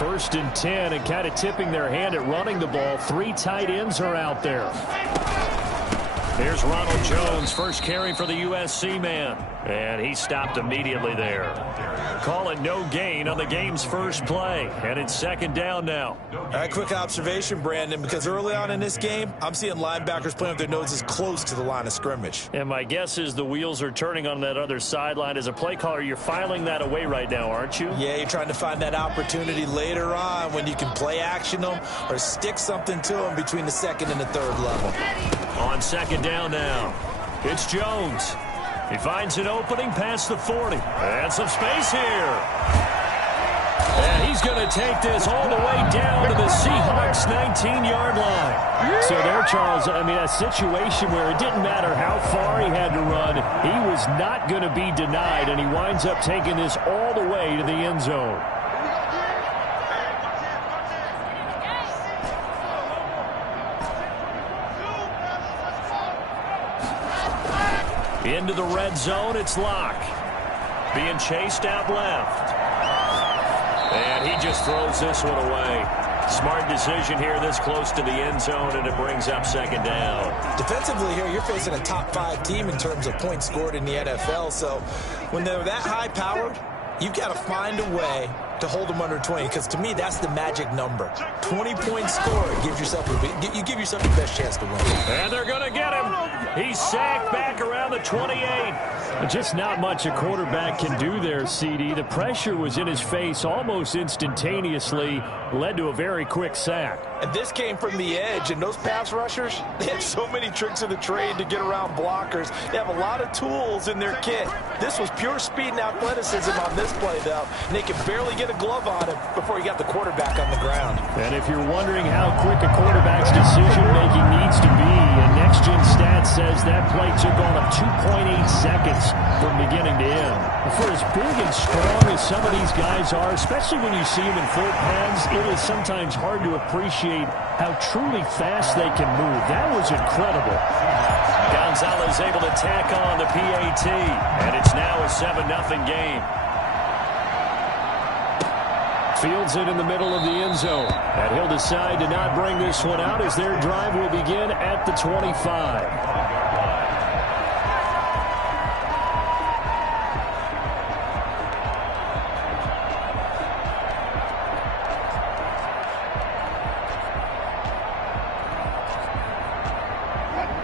1st and 10, and kind of tipping their hand at running the ball. 3 tight ends are out there. Here's Ronald Jones, first carry for the USC man. And he stopped immediately there. Call it no gain on the game's first play. And it's 2nd down now. All right, quick observation, Brandon, because early on in this game, I'm seeing linebackers playing with their noses close to the line of scrimmage. And my guess is the wheels are turning on that other sideline. As a play caller, you're filing that away right now, aren't you? Yeah, you're trying to find that opportunity later on when you can play action them or stick something to them between the 2nd and the 3rd level. On 2nd down now, it's Jones. He finds an opening past the 40. And some space here. And he's going to take this all the way down to the Seahawks' 19-yard line. So there, Charles, I mean, a situation where it didn't matter how far he had to run, he was not going to be denied, and he winds up taking this all the way to the end zone. Into the red zone, it's Locke. Being chased out left. And he just throws this one away. Smart decision here this close to the end zone, and it brings up 2nd down. Defensively here, you're facing a top 5 team in terms of points scored in the NFL. So when they're that high-powered, you've got to find a way to hold them under 20, because to me, that's the magic number. 20 points scored gives yourself you give yourself the best chance to win. And they're going to get him. He's sacked back around the 28. Just not much a quarterback can do there, CD. The pressure was in his face almost instantaneously, led to a very quick sack. And this came from the edge, and those pass rushers, they have so many tricks of the trade to get around blockers. They have a lot of tools in their kit. This was pure speed and athleticism on this play, though, and they could barely get a glove on him before he got the quarterback on the ground. And if you're wondering how quick a quarterback's decision-making needs to be, and Next Gen Stats says that play took on him 2.8 seconds from beginning to end. For as big and strong as some of these guys are, especially when you see them in full pads, it is sometimes hard to appreciate how truly fast they can move. That was incredible. Gonzalez able to tack on the PAT, and it's now a 7-0 game. Fields it in the middle of the end zone. And he'll decide to not bring this one out as their drive will begin at the 25.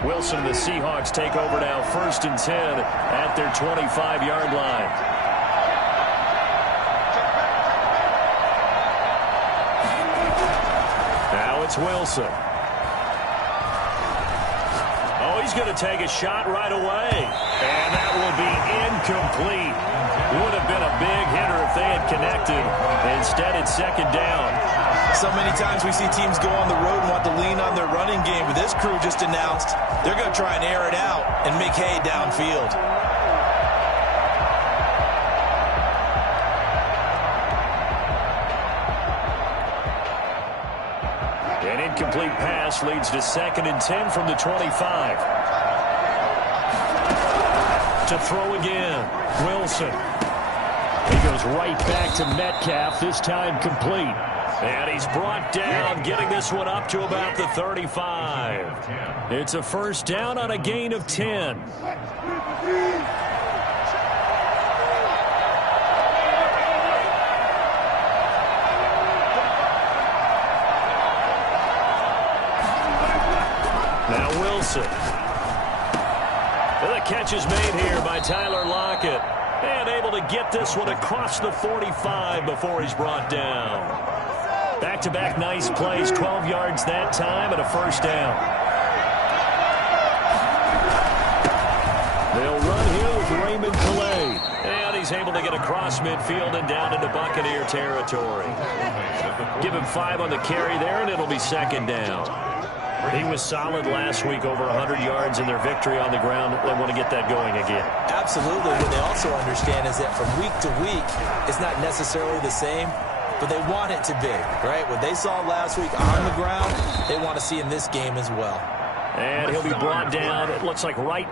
Wilson and the Seahawks take over now, 1st and 10 at their 25-yard line. Now it's Wilson. Oh, he's going to take a shot right away. And that will be incomplete. Would have been a big hitter if they had connected. Instead, it's 2nd down. So many times we see teams go on the road and want to lean on their running game, but this crew just announced they're going to try and air it out and make hay downfield. An incomplete pass leads to 2nd and 10 from the 25. To throw again, Wilson. He goes right back to Metcalf, this time complete. And he's brought down, getting this one up to about the 35. It's a 1st down on a gain of 10. Now Wilson. The catch is made here by Tyler Lockett. And able to get this one across the 45 before he's brought down. Back-to-back nice plays, 12 yards that time, and a 1st down. They'll run here with Raymond Calais. And he's able to get across midfield and down into Buccaneer territory. Give him 5 on the carry there, and it'll be 2nd down. He was solid last week, over 100 yards in their victory on the ground. They want to get that going again. Absolutely. What they also understand is that from week to week, it's not necessarily the same, but they want it to be, right? What they saw last week on the ground, they want to see in this game as well. And he'll be brought down, it looks like right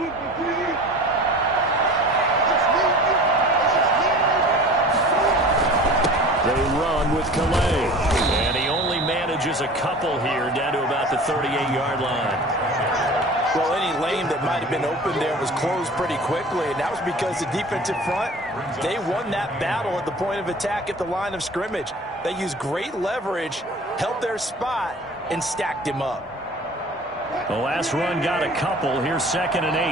They run with Calais. And he only manages a couple here down to about the 38-yard line. Well, any lane that might have been open there was closed pretty quickly, and that was because the defensive front, they won that battle at the point of attack at the line of scrimmage. They used great leverage, held their spot, and stacked him up. The last run got a couple. Here's 2nd and 8.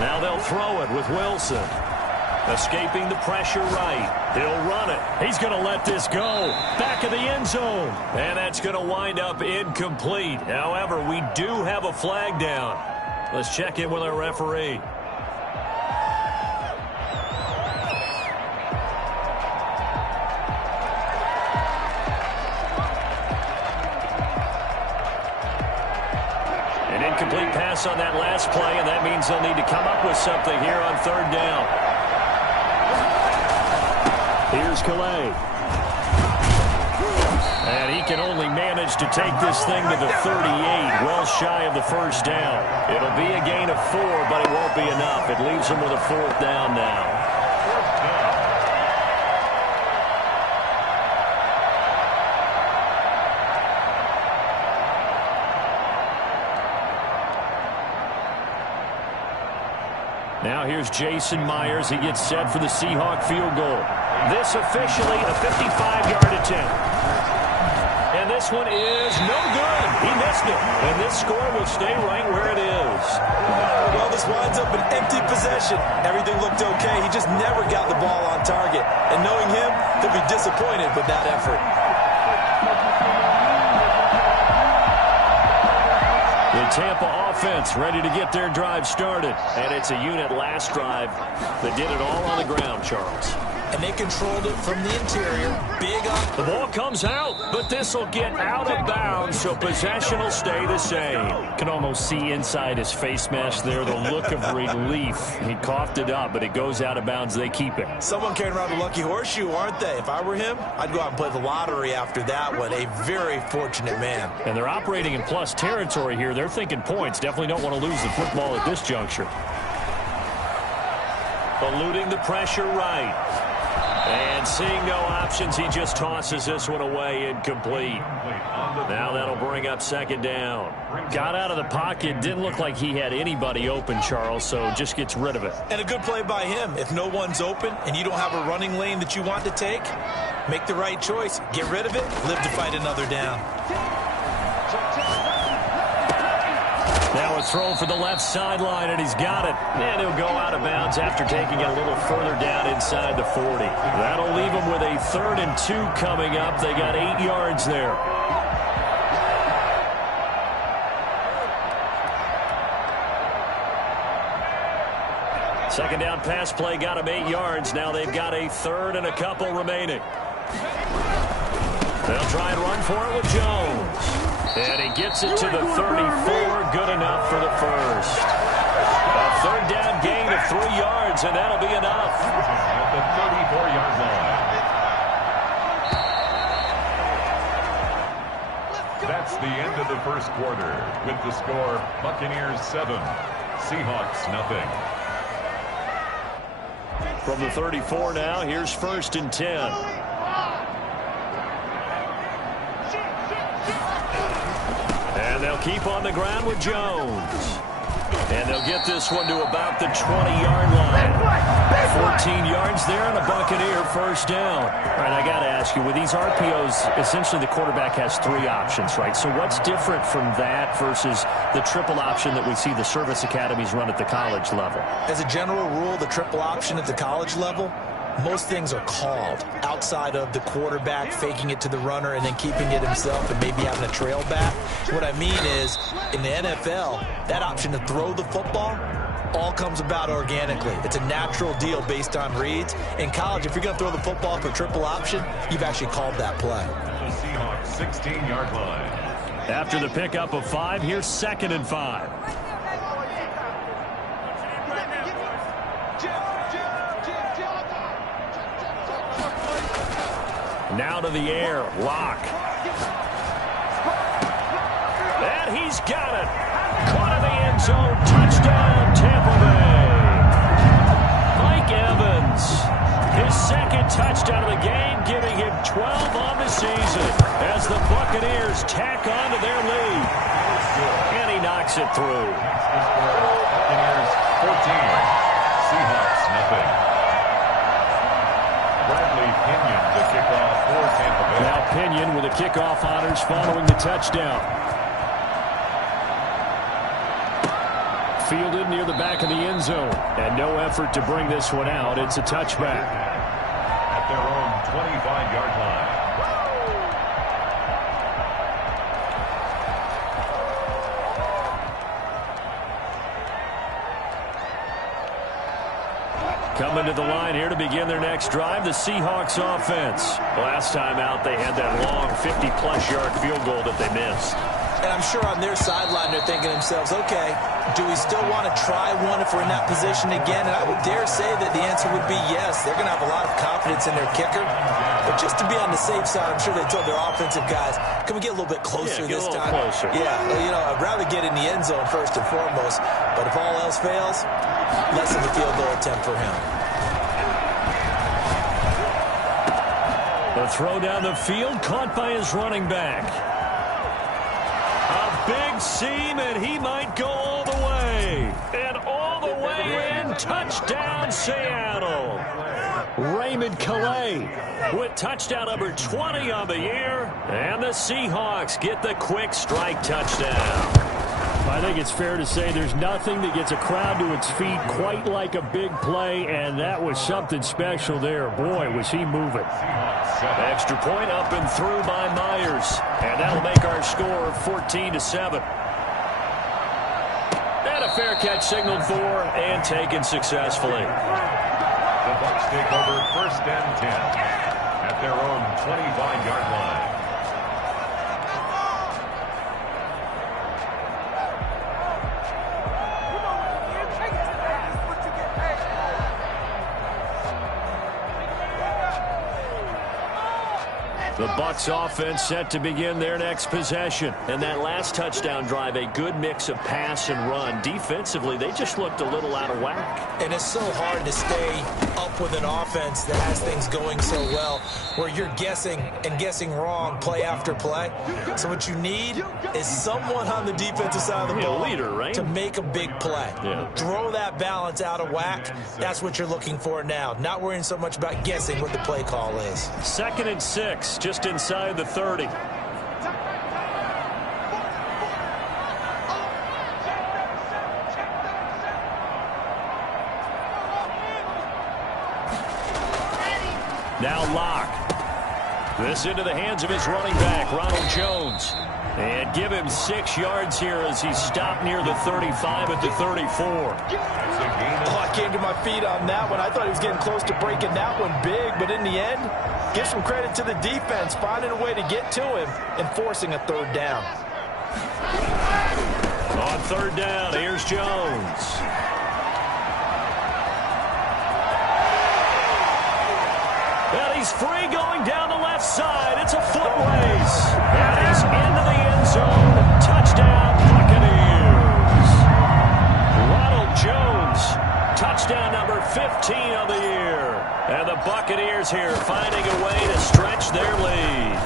Now they'll throw it with Wilson. Escaping the pressure right. He'll run it. He's going to let this go. Back of the end zone. And that's going to wind up incomplete. However, we do have a flag down. Let's check in with our referee. An incomplete pass on that last play, and that means they'll need to come up with something here on 3rd down. Here's Calais. And he can only manage to take this thing to the 38, well shy of the 1st down. It'll be a gain of 4, but it won't be enough. It leaves him with a 4th down now. Now here's Jason Myers. He gets set for the Seahawk field goal. This officially a 55-yard attempt. And this one is no good. He missed it. And this score will stay right where it is. Well, this winds up an empty possession. Everything looked okay. He just never got the ball on target. And knowing him, he'll be disappointed with that effort. The Tampa offense ready to get their drive started. And it's a unit last drive that did it all on the ground, Charles. And they controlled it from the interior. Big up. The ball comes out, but this will get out of bounds, so possession will stay the same. Can almost see inside his face mask there the look of relief. He coughed it up, but it goes out of bounds. They keep it. Someone carrying around a lucky horseshoe, aren't they? If I were him, I'd go out and play the lottery after that one. A very fortunate man. And they're operating in plus territory here. They're thinking points. Definitely don't want to lose the football at this juncture. Eluding the pressure right. And seeing no options, he just tosses this one away, incomplete. Now that'll bring up 2nd down. Got out of the pocket, didn't look like he had anybody open, Charles, so just gets rid of it. And a good play by him. If no one's open and you don't have a running lane that you want to take, make the right choice. Get rid of it, live to fight another down. Now a throw for the left sideline, and he's got it. And he'll go out of bounds after taking it a little further down inside the 40. That'll leave him with a 3rd and 2 coming up. They got 8 yards there. Second down pass play got him 8 yards. Now they've got a 3rd and a couple remaining. They'll try and run for it with Jones. And he gets it to the 34, good enough for the 1st. A 3rd down gain of 3 yards, and that'll be enough. At the 34-yard line. That's the end of the 1st quarter. With the score, Buccaneers 7, Seahawks nothing. From the 34 now, here's 1st and 10. And they'll keep on the ground with Jones. And they'll get this one to about the 20-yard line. 14 yards there and a Buccaneer 1st down. All right, I got to ask you, with these RPOs, essentially the quarterback has 3 options, right? So what's different from that versus the triple option that we see the service academies run at the college level? As a general rule, the triple option at the college level, most things are called outside of the quarterback faking it to the runner and then keeping it himself and maybe having a trail back. What I mean is, in the NFL, that option to throw the football all comes about organically. It's a natural deal based on reads. In college, if you're going to throw the football for triple option, you've actually called that play. The Seahawks 16-yard line. After the pickup of 5, here's 2nd and 5. Now to the air, Locke. And he's got it. Caught in the end zone. Touchdown, Tampa Bay. Mike Evans, his second touchdown of the game, giving him 12 on the season as the Buccaneers tack on to their lead. And he knocks it through. Buccaneers 14, Seahawks nothing. Bradley Pinion the kickoff for Tampa Bay. Now Pinion with the kickoff honors following the touchdown. Fielded near the back of the end zone. And no effort to bring this one out. It's a touchback. At their own 25-yard line. Coming to the line here to begin their next drive, the Seahawks offense. Last time out, they had that long 50-plus yard field goal that they missed. And I'm sure on their sideline they're thinking to themselves, okay, do we still want to try one if we're in that position again? And I would dare say that the answer would be yes. They're going to have a lot of confidence in their kicker. But just to be on the safe side, I'm sure they told their offensive guys, can we get a little bit closer this time? Closer. Yeah, you know, I'd rather get in the end zone first and foremost. But if all else fails, less of a field goal attempt for him. The throw down the field, caught by his running back. A big seam, and he might go all the way. And all the way in, touchdown Seattle. Raymond Calais with touchdown number 20 on the year. And the Seahawks get the quick strike touchdown. I think it's fair to say there's nothing that gets a crowd to its feet quite like a big play, and that was something special there. Boy, was he moving. Extra point up and through by Myers, and that'll make our score 14-7. And a fair catch signaled for and taken successfully. The Bucs take over 1st and 10 at their own 25-yard line. The Bucs offense set to begin their next possession. And that last touchdown drive, a good mix of pass and run. Defensively, they just looked a little out of whack. And it's so hard to stay up with an offense that has things going so well, where you're guessing and guessing wrong play after play. So what you need is someone on the defensive side of the ball, a leader, right? to make a big play. Yeah. Throw that balance out of whack. That's what you're looking for now. Not worrying so much about guessing what the play call is. 2nd and 6, just inside the 30. Now Locke. This into the hands of his running back, Ronald Jones. And give him 6 yards here as he's stopped near the 35 at the 34. Oh, I came to my feet on that one. I thought he was getting close to breaking that one big, but in the end, give some credit to the defense, finding a way to get to him and forcing a 3rd down. On 3rd down, here's Jones. And he's free going down the left side. It's a foot race. And he's into the end zone. Touchdown, Buccaneers. Ronald Jones, touchdown number 15 of the year. And the Buccaneers here finding a way to stretch their lead.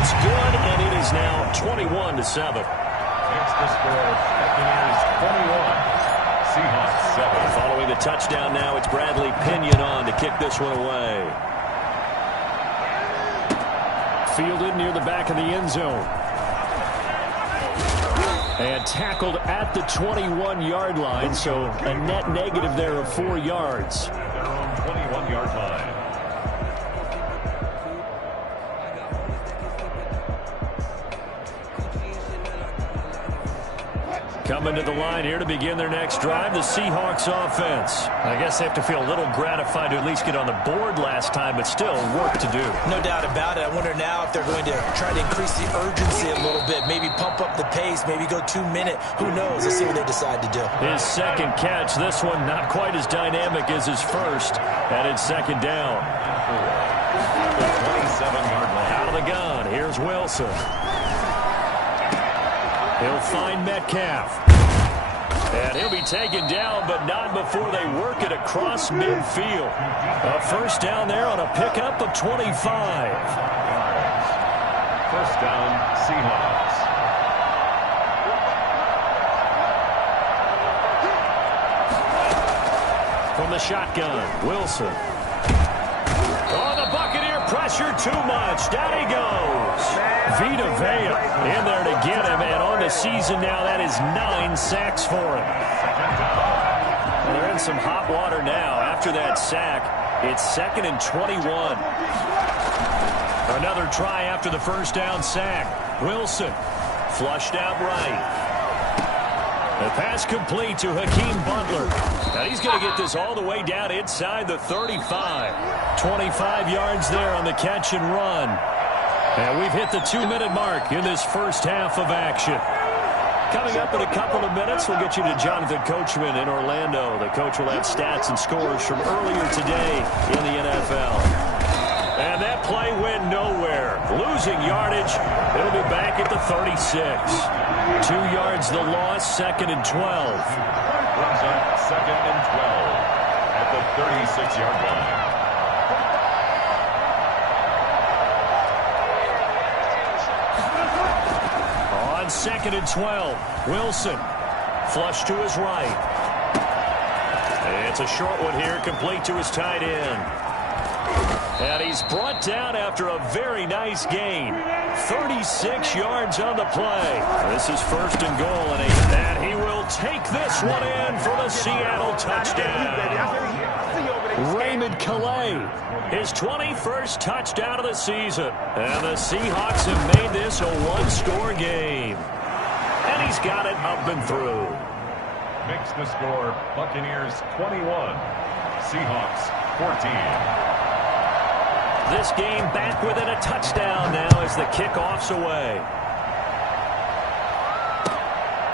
It's good, and it is now 21-7. Next to score, Buccaneers 21, Seahawks 7. Following the touchdown now, it's Bradley Pinion on to kick this one away. Fielded near the back of the end zone. And tackled at the 21-yard line, so a net negative there of 4 yards. Their own 21-yard line. Coming to the line here to begin their next drive, the Seahawks offense. I guess they have to feel a little gratified to at least get on the board last time, but still work to do. No doubt about it. I wonder now if they're going to try to increase the urgency a little bit, maybe pump up the pace, maybe go 2 minute. Who knows? Let's see what they decide to do. His second catch, this one not quite as dynamic as his first, and it's second down. 27-yard line. Out of the gun, here's Wilson. He'll find Metcalf. And he'll be taken down, but not before they work it across midfield. A first down there on a pickup of 25. First down, Seahawks. From the shotgun, Wilson. Oh, the Buccaneer pressure too much. Down he goes. Vita Vea in there to get him, and on the season now, that is 9 sacks for him. Well, they're in some hot water now. After that sack, it's 2nd and 21. Another try after the first down sack. Wilson flushed out right. The pass complete to Hakeem Butler. Now he's going to get this all the way down inside the 35. 25 yards there on the catch and run. And we've hit the 2-minute mark in this first half of action. Coming up in a couple of minutes, we'll get you to Jonathan Coachman in Orlando. The coach will have stats and scores from earlier today in the NFL. And that play went nowhere. Losing yardage. It'll be back at the 36. 2 yards the loss, 2nd and 12. Brings up 2nd and 12 at the 36-yard line. On 2nd and 12, Wilson flush to his right. It's a short one here, complete to his tight end. And he's brought down after a very nice gain. 36 yards on the play. This is 1st and goal, and he will take this one in for the Seattle touchdown. Raymond Calais, his 21st touchdown of the season. And the Seahawks have made this a one-score game. And he's got it up and through. Makes the score Buccaneers 21, Seahawks 14. This game back within a touchdown now as the kickoff's away.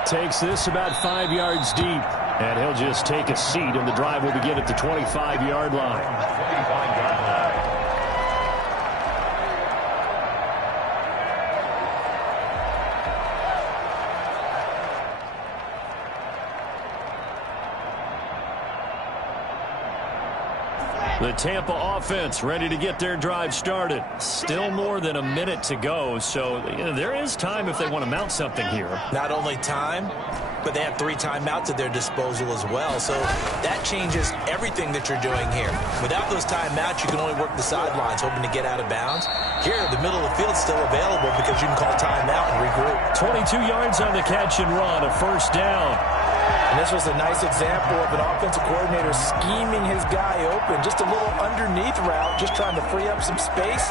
Takes this about 5 yards deep. And he'll just take a seat, and the drive will begin at the 25-yard line. 25-yard line. The Tampa offense ready to get their drive started. Still more than a minute to go, so there is time if they want to mount something here. Not only time, but they have 3 timeouts at their disposal as well. So that changes everything that you're doing here. Without those timeouts, you can only work the sidelines, hoping to get out of bounds. Here, the middle of the field's still available because you can call timeout and regroup. 22 yards on the catch and run, a first down. And this was a nice example of an offensive coordinator scheming his guy open. Just a little underneath route, just trying to free up some space,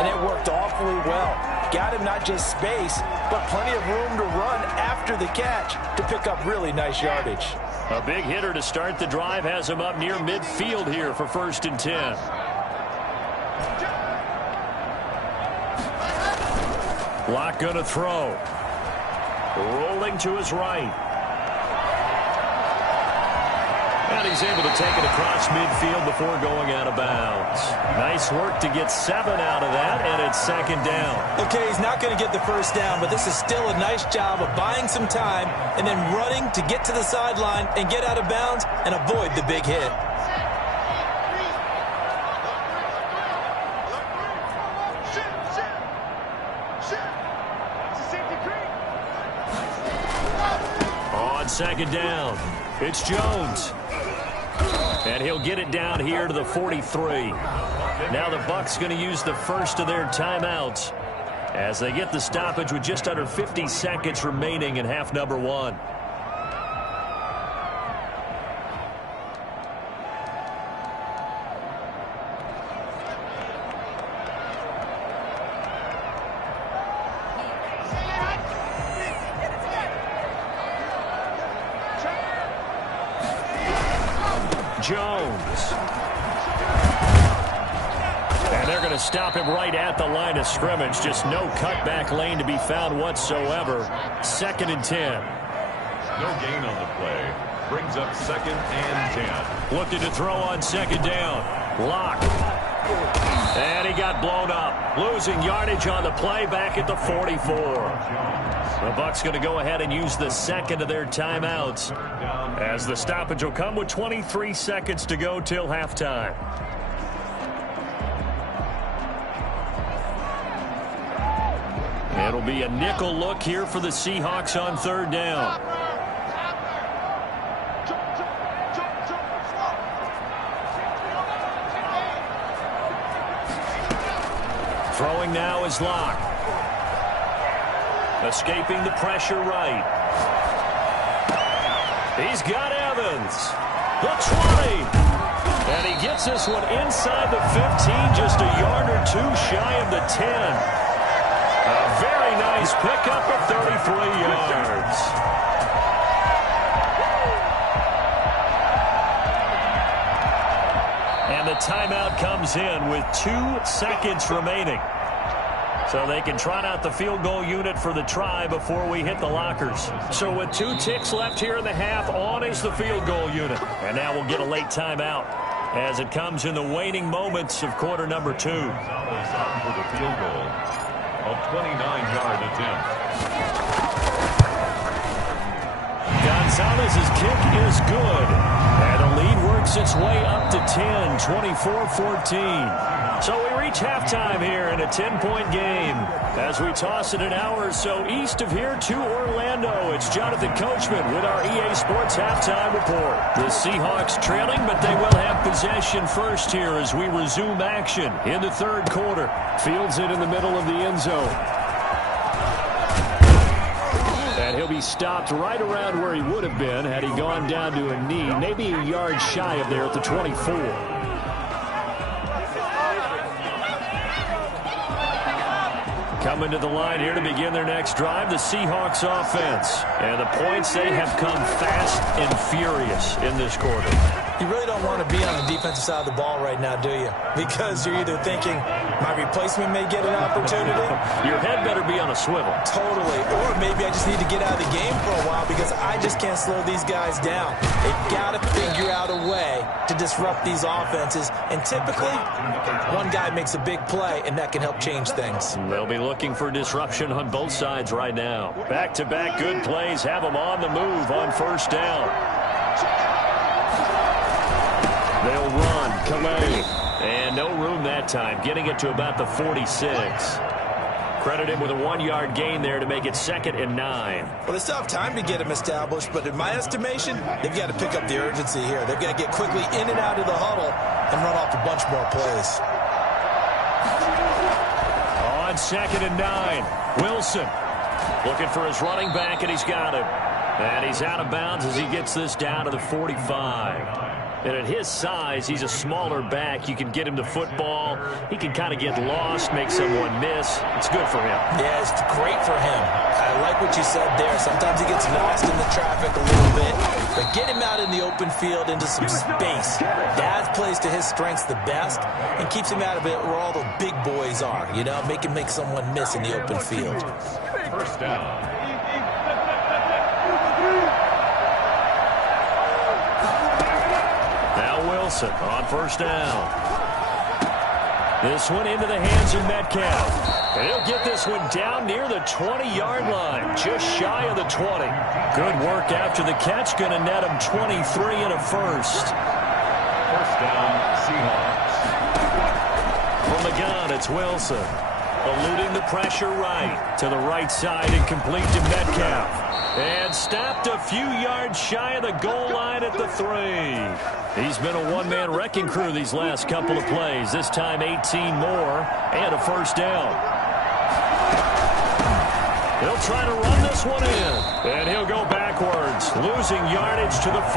and it worked awfully well. Got him not just space, but plenty of room to run after the catch to pick up really nice yardage. A big hitter to start the drive has him up near midfield here for 1st and 10. Lock gonna throw. Rolling to his right. And he's able to take it across midfield before going out of bounds. Nice work to get 7 out of that, and it's 2nd down. Okay, he's not going to get the first down, but this is still a nice job of buying some time and then running to get to the sideline and get out of bounds and avoid the big hit. On 2nd down, it's Jones. And he'll get it down here to the 43. Now the Bucs going to use the first of their timeouts as they get the stoppage with just under 50 seconds remaining in half number 1. Jones. And they're going to stop him right at the line of scrimmage. Just no cutback lane to be found whatsoever. 2nd and 10. No gain on the play. Brings up 2nd and 10. Looking to throw on 2nd down. Lock. And he got blown up. Losing yardage on the play back at the 44. The Bucs going to go ahead and use the 2nd of their timeouts, as the stoppage will come with 23 seconds to go till halftime. It'll be a nickel look here for the Seahawks on 3rd down. Throwing now is Locke. Escaping the pressure right. He's got Evans. The 20. And he gets this one inside the 15, just a yard or two shy of the 10. A very nice pickup of 33 yards. And the timeout comes in with 2 seconds remaining. So they can trot out the field goal unit for the try before we hit the lockers. So with 2 ticks left here in the half, on is the field goal unit. And now we'll get a late timeout as it comes in the waning moments of quarter number 2. For the field goal, a 29-yard attempt. Gonzalez's kick is good. And the lead works its way up to 10, 24-14. So we reach halftime here in a 10-point game. As we toss it an hour or so east of here to Orlando, it's Jonathan Coachman with our EA Sports Halftime Report. The Seahawks trailing, but they will have possession first here as we resume action in the 3rd quarter. Fields it in the middle of the end zone. And he'll be stopped right around where he would have been had he gone down to a knee, maybe a yard shy of there at the 24. Coming to the line here to begin their next drive, the Seahawks offense. And the points, they have come fast and furious in this quarter. You really don't want to be on the defensive side of the ball right now, do you? Because you're either thinking, my replacement may get an opportunity. Your head better be on a swivel. Totally. Or maybe I just need to get out of the game for a while because I just can't slow these guys down. They've got to figure out a way to disrupt these offenses. And typically, one guy makes a big play, and that can help change things. They'll be looking for disruption on both sides right now. Back-to-back good plays have them on the move on 1st down. They'll run, Calais, and no room that time, getting it to about the 46. Credit him with a 1-yard gain there to make it 2nd and 9. Well, they still have time to get him established, but in my estimation, they've got to pick up the urgency here. They've got to get quickly in and out of the huddle and run off a bunch more plays. On 2nd and 9, Wilson looking for his running back, and he's got him. And he's out of bounds as he gets this down to the 45. And at his size, he's a smaller back. You can get him the football. He can kind of get lost, make someone miss. It's good for him. Yeah, it's great for him. I like what you said there. Sometimes he gets lost in the traffic a little bit. But get him out in the open field into some space. That plays to his strengths the best and keeps him out of it where all the big boys are. You know, make him make someone miss in the open field. 1st down. Wilson on 1st down. This one into the hands of Metcalf. And he'll get this one down near the 20-yard line, just shy of the 20. Good work after the catch, going to net him 23 and a first. 1st down, Seahawks. From the gun, it's Wilson. Eluding the pressure right to the right side and complete to Metcalf. And stopped a few yards shy of the goal line at the 3. He's been a one-man wrecking crew these last couple of plays. This time 18 more and a 1st down. He'll try to run this one in. And he'll go backwards, losing yardage to the 5.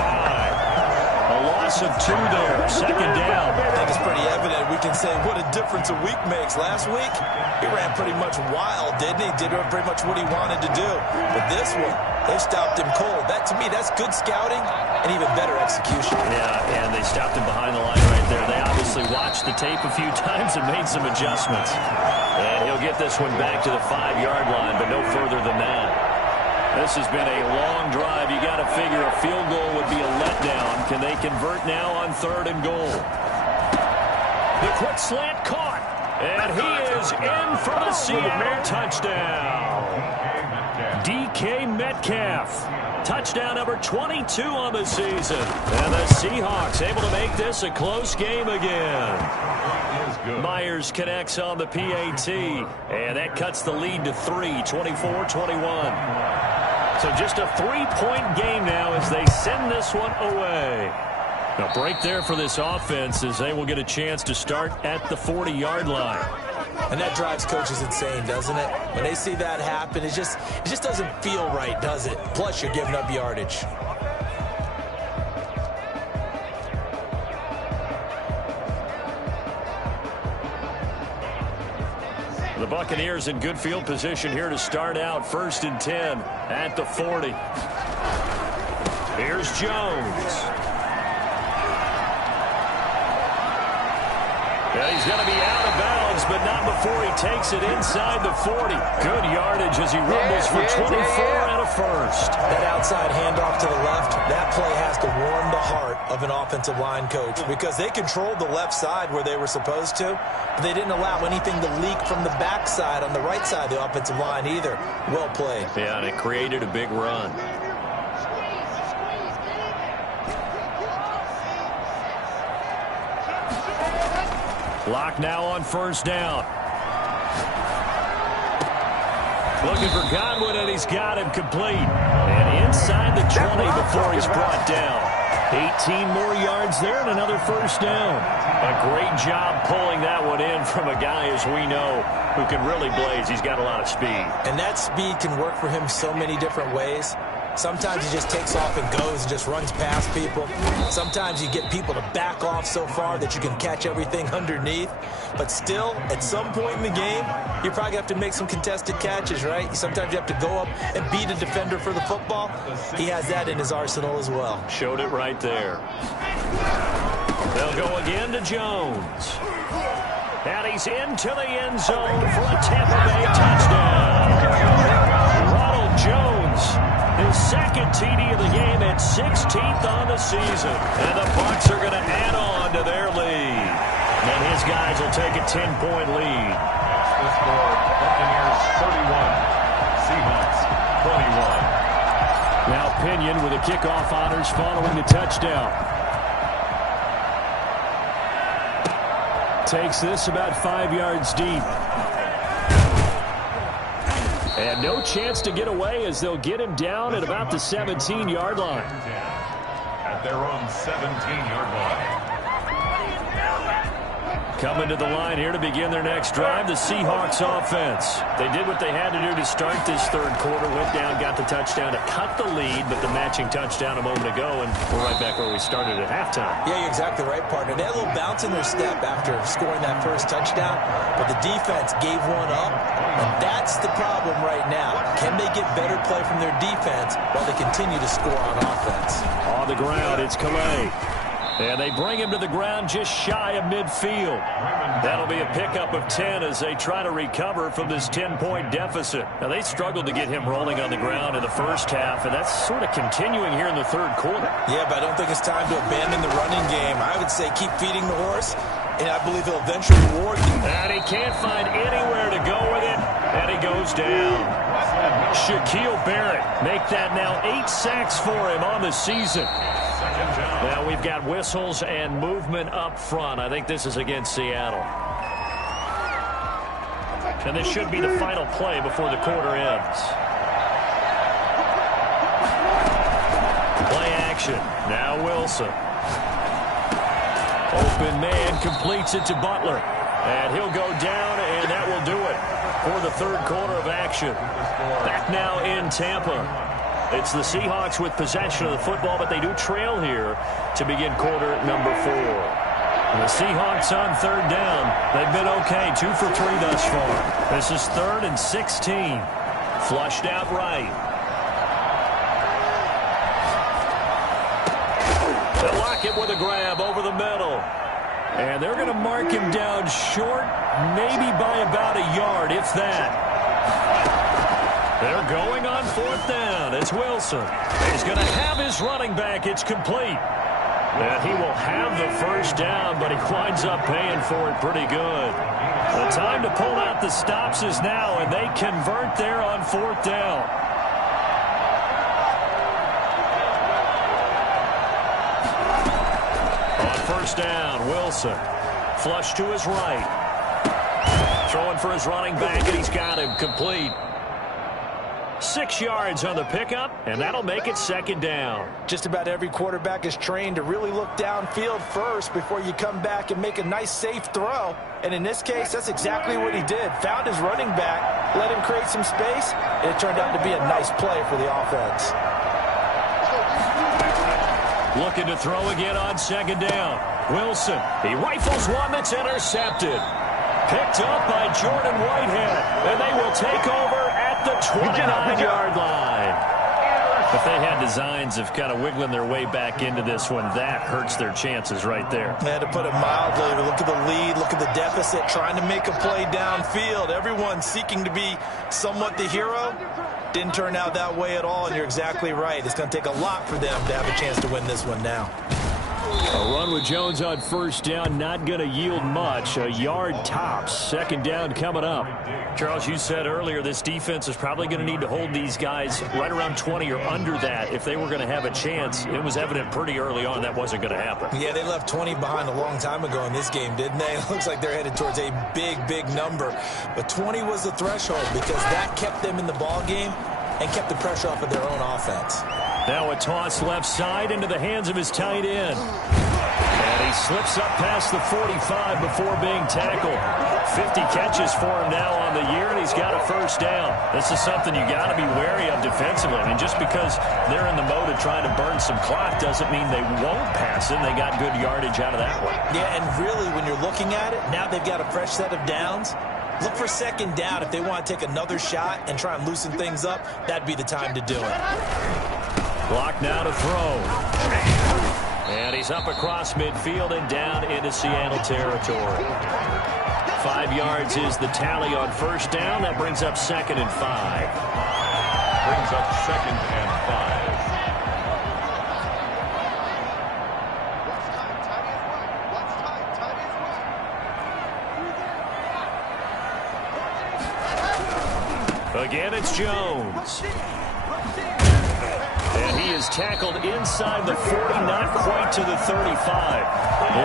A loss of 2 there. Second down. I think it's pretty evident. We can say what a difference a week makes. Last week, he ran pretty much wild, didn't he? Did pretty much what he wanted to do. But this one, they stopped him cold. That, to me, that's good scouting and even better execution. Yeah, and they stopped him behind the line right there. They obviously watched the tape a few times and made some adjustments. And he'll get this one back to the 5-yard line, but no further than that. This has been a long drive. You got to figure a field goal would be a letdown. Can they convert now on 3rd and goal? The quick slant caught. And he is in for the Seattle touchdown. DK Metcalf. Touchdown number 22 on the season. And the Seahawks able to make this a close game again. Myers connects on the PAT. And that cuts the lead to 3, 24-21. So just a 3-point game now as they send this one away. A break there for this offense as they will get a chance to start at the 40-yard line. And that drives coaches insane, doesn't it? When they see that happen, it just doesn't feel right, does it? Plus, you're giving up yardage. The Buccaneers in good field position here to start out. 1st and 10 at the 40. Here's Jones. Yeah, he's going to be out of bounds, but not before he takes it inside the 40. Good yardage as he rumbles for 24 and a first. That outside handoff to the left, that play has to warm the heart of an offensive line coach because they controlled the left side where they were supposed to. But they didn't allow anything to leak from the backside on the right side of the offensive line either. Well played. Yeah, and it created a big run. Lock now on 1st down. Looking for Godwin, and he's got him complete. And inside the 20 before he's brought down. 18 more yards there and another 1st down. A great job pulling that one in from a guy, as we know, who can really blaze. He's got a lot of speed. And that speed can work for him so many different ways. Sometimes he just takes off and goes and just runs past people. Sometimes you get people to back off so far that you can catch everything underneath. But still, at some point in the game, you probably have to make some contested catches, right? Sometimes you have to go up and beat a defender for the football. He has that in his arsenal as well. Showed it right there. They'll go again to Jones. And he's into the end zone for a Tampa Bay touchdown. Ronald Jones, his 2nd TD of the game and 16th on the season. And the Bucs are going to add on to their lead. And his guys will take a 10-point lead. The score, Buccaneers 31, Seahawks 21. Now Pinion with the kickoff honors following the touchdown. Takes this about 5 yards deep. And no chance to get away as they'll get him down at about the 17-yard line. At their own 17-yard line. Coming to the line here to begin their next drive, the Seahawks offense. They did what they had to do to start this 3rd quarter, went down, got the touchdown to cut the lead, but the matching touchdown a moment ago, and we're right back where we started at halftime. Yeah, you're exactly right, partner. They had a little bounce in their step after scoring that first touchdown, but the defense gave one up, and that's the problem right now. Can they get better play from their defense while they continue to score on offense? On the ground, it's Calais. And they bring him to the ground just shy of midfield. That'll be a pickup of 10 as they try to recover from this 10-point deficit. Now, they struggled to get him rolling on the ground in the first half, and that's sort of continuing here in the 3rd quarter. Yeah, but I don't think it's time to abandon the running game. I would say keep feeding the horse, and I believe he'll eventually reward you. And he can't find anywhere to go with it, and he goes down. Shaquille Barrett make that now 8 sacks for him on the season. Now we've got whistles and movement up front. I think this is against Seattle. And this should be the final play before the quarter ends. Play action. Now Wilson. Open man completes it to Butler. And he'll go down, and that will do it for the 3rd quarter of action. Back now in Tampa. It's the Seahawks with possession of the football, but they do trail here to begin quarter number 4. The Seahawks on third down. They've been okay, 2 for 3 thus far. This is 3rd and 16. Flushed out right. They'll lock it with a grab over the middle. And they're going to mark him down short, maybe by about a yard, if that. They're going on 4th down. It's Wilson. He's going to have his running back. It's complete. And he will have the first down, but he winds up paying for it pretty good. The time to pull out the stops is now, and they convert there on 4th down. On first down, Wilson. Flush to his right. Throwing for his running back, and he's got him complete. 6 yards on the pickup, and that'll make it 2nd down. Just about every quarterback is trained to really look downfield first before you come back and make a nice, safe throw. And in this case, that's exactly what he did. Found his running back, let him create some space, and it turned out to be a nice play for the offense. Looking to throw again on 2nd down. Wilson, he rifles one that's intercepted. Picked up by Jordan Whitehead, and they will take over at the 29-yard line. If they had designs of kind of wiggling their way back into this one, that hurts their chances right there. They had to put it mildly. Look at the lead, look at the deficit, trying to make a play downfield. Everyone seeking to be somewhat the hero. Didn't turn out that way at all, and you're exactly right. It's going to take a lot for them to have a chance to win this one now. A run with Jones on first down, not going to yield much. A yard tops. 2nd down coming up. Charles, you said earlier this defense is probably going to need to hold these guys right around 20 or under that if they were going to have a chance. It was evident pretty early on that wasn't going to happen. Yeah, they left 20 behind a long time ago in this game, didn't they? It looks like they're headed towards a big, big number. But 20 was the threshold because that kept them in the ball game and kept the pressure off of their own offense. Now a toss left side into the hands of his tight end. And he slips up past the 45 before being tackled. 50 catches for him now on the year, and he's got a first down. This is something you got to be wary of defensively. I mean, just because they're in the mode of trying to burn some clock doesn't mean they won't pass him. They got good yardage out of that one. Yeah, and really, when you're looking at it, now they've got a fresh set of downs. Look for 2nd down. If they want to take another shot and try and loosen things up, that'd be the time to do it. Block now to throw. And he's up across midfield and down into Seattle territory. 5 yards is the tally on first down. That brings up 2nd and 5. Brings up 2nd and 5. Again, it's Jones. And he is tackled inside the 40, not quite to the 35.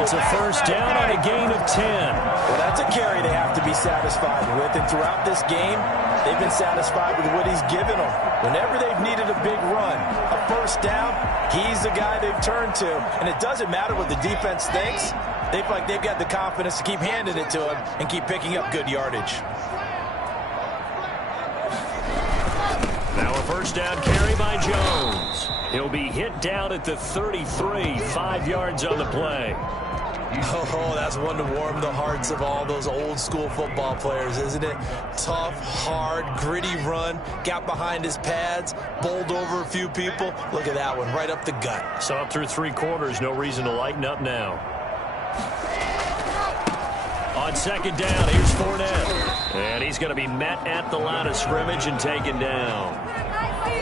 It's a first down on a gain of 10. Well, that's a carry they have to be satisfied with. And throughout this game, they've been satisfied with what he's given them. Whenever they've needed a big run, a first down, he's the guy they've turned to. And it doesn't matter what the defense thinks. They feel like they've got the confidence to keep handing it to him and keep picking up good yardage. Now a first down carry by Jones. He'll be hit down at the 33, 5 yards on the play. Oh, that's one to warm the hearts of all those old school football players, isn't it? Tough, hard, gritty run, got behind his pads, bowled over a few people. Look at that one, right up the gut. Saw it through 3 quarters, no reason to lighten up now. On 2nd down, here's Fournette. And he's going to be met at the line of scrimmage and taken down.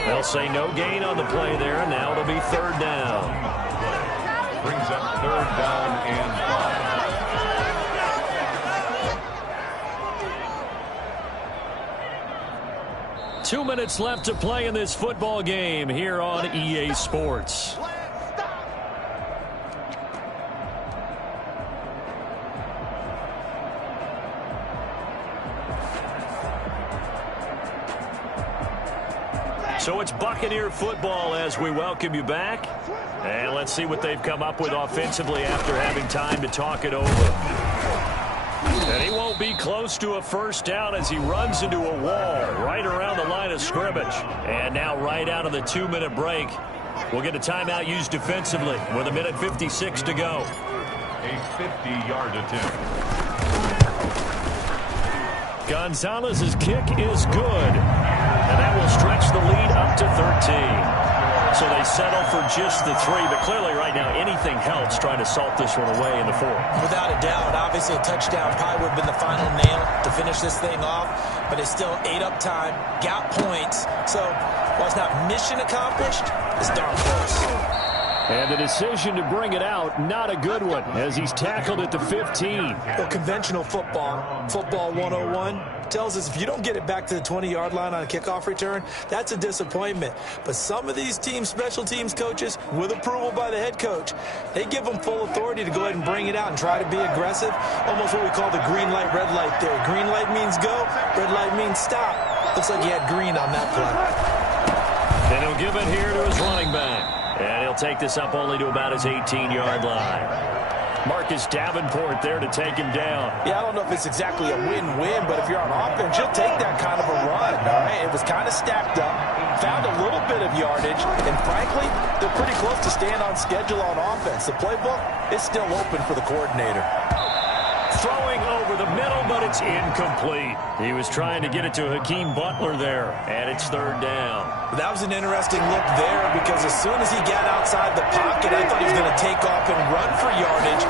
They'll say no gain on the play there, and now it'll be 3rd down. Brings up 3rd down and 5. 2 minutes left to play in this football game here on EA Sports. So it's Buccaneer football as we welcome you back. And let's see what they've come up with offensively after having time to talk it over. And he won't be close to a first down as he runs into a wall right around the line of scrimmage. And now right out of the 2-minute break, we'll get a timeout used defensively with 1:56 to go. A 50-yard attempt. Gonzalez's kick is good. And that will stretch the lead up to 13. So they settle for just the 3, but clearly right now anything helps trying to salt this one away in the 4th. Without a doubt, obviously a touchdown probably would have been the final nail to finish this thing off, but it's still ate up time, got points. So while it's not mission accomplished, it's darn close. And the decision to bring it out, not a good one, as he's tackled at the 15. Well, conventional football 101, tells us if you don't get it back to the 20-yard line on a kickoff return, that's a disappointment. But some of these teams, special teams coaches, with approval by the head coach, they give them full authority to go ahead and bring it out and try to be aggressive. Almost what we call the green light, red light theory. Green light means go, red light means stop. Looks like he had green on that play. Then he'll give it here to his running back. And he'll take this up only to about his 18-yard line. Marcus Davenport there to take him down. Yeah, I don't know if it's exactly a win-win, but if you're on offense, you'll take that kind of a run, all right? It was kind of stacked up, found a little bit of yardage, and frankly, they're pretty close to staying on schedule on offense. The playbook is still open for the coordinator. Throwing over the middle, but it's incomplete. He was trying to get it to Hakeem Butler there, and it's 3rd down. That was an interesting look there because as soon as he got outside the pocket, I thought he was going to take off and run for yardage.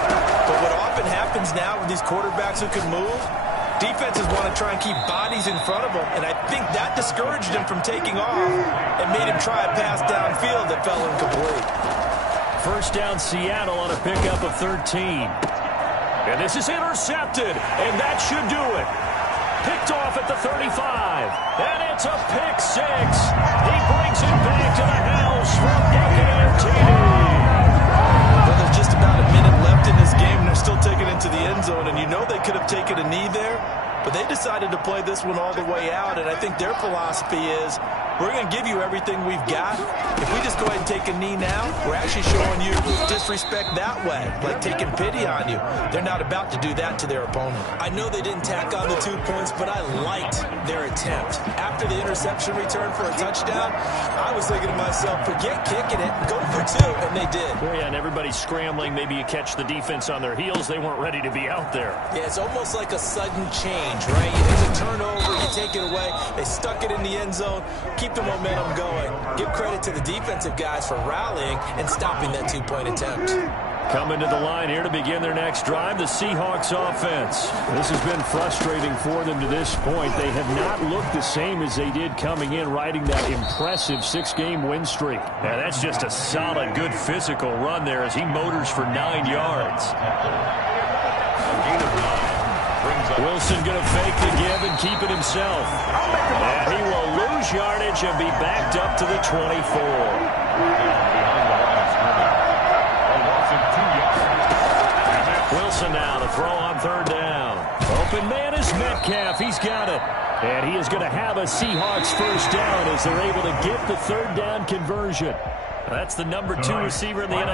But what often happens now with these quarterbacks who can move, defenses want to try and keep bodies in front of them, and I think that discouraged him from taking off and made him try a pass downfield that fell incomplete. First down Seattle on a pickup of 13. And this is intercepted, and that should do it. Picked off at the 35, and it's a pick 6. He brings it back to the house from Buccaneer TD. Well, there's just about a minute left in this game, and they're still taking it to the end zone, and you know they could have taken a knee there, but they decided to play this one all the way out, and I think their philosophy is, we're going to give you everything we've got. If we just go ahead and take a knee now, we're actually showing you disrespect that way, like taking pity on you. They're not about to do that to their opponent. I know they didn't tack on the 2 points, but I liked their attempt. After the interception return for a touchdown, I was thinking to myself, forget kicking it, go for 2, and they did. Oh, yeah, and everybody's scrambling. Maybe you catch the defense on their heels. They weren't ready to be out there. Yeah, it's almost like a sudden change, right? There's a turnover, you take it away. They stuck it in the end zone. Keep the momentum going. Give credit to the defensive guys for rallying and stopping that 2-point attempt. Coming to the line here to begin their next drive, the Seahawks offense. This has been frustrating for them to this point. They have not looked the same as they did coming in, riding that impressive 6-game win streak. Now that's just a solid, good physical run there as he motors for 9 yards. Wilson going to fake the give and keep it himself. And he will lose yardage and be backed up to the 24. Wilson now to throw on 3rd down. Open man is Metcalf. He's got it. And he is going to have a Seahawks first down as they're able to get the 3rd down conversion. That's the number 2 receiver in the NFL.